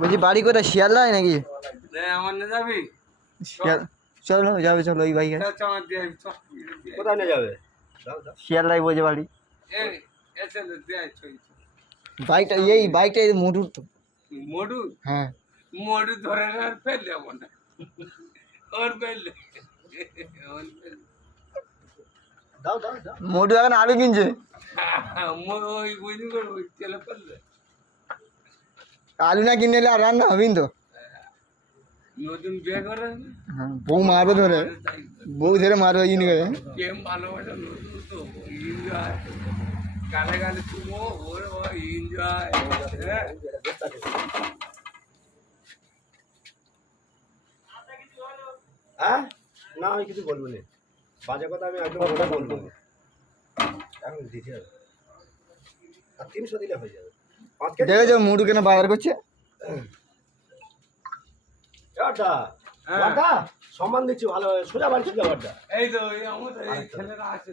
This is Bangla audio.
বলছি বাড়ি কোথায় শিয়ালদায় নাকি? আমার না যাবি? চলো যাবে, চলো ওই বাইকে। কোথায় নিয়ে যাবে? শিয়ালদায় বোঝে বাড়ি। বাইকটা এই বাইকটা মোটুর তো। মোটু হ্যাঁ মোটু ধরে আর ফেল যাব না ওর ফেল দাও দাও দাও। মোটু এখন আলু কিনছে। ওই বুঝলি ওই তেলে ফেললে আলু না কিনে এলে আর রান্না হবেই তো। নতুন বিয়ে করে হ্যাঁ, বউ মারবে ধরে, বউ ধরে মারবে ইনি করে। প্রেম ভালোবাসা নতুন তো এনজয় গানে গানে তুমো ওর এনজয়। হ্যাঁ না আমি কিছু বলবো না, বাজে কথা আমি একদম ওটা বলবো না। এখন দিতে হবে আর 300 দিলে হয়ে যাবে। 5 কেজি দেখেছো মোটু কেন বাজার করছে? এটা সম্মান দিচ্ছি ভালো, সোজা বাড়ি সোজা বাড়িটা। এই তো এই আমাদের এই ছেলেরা আছে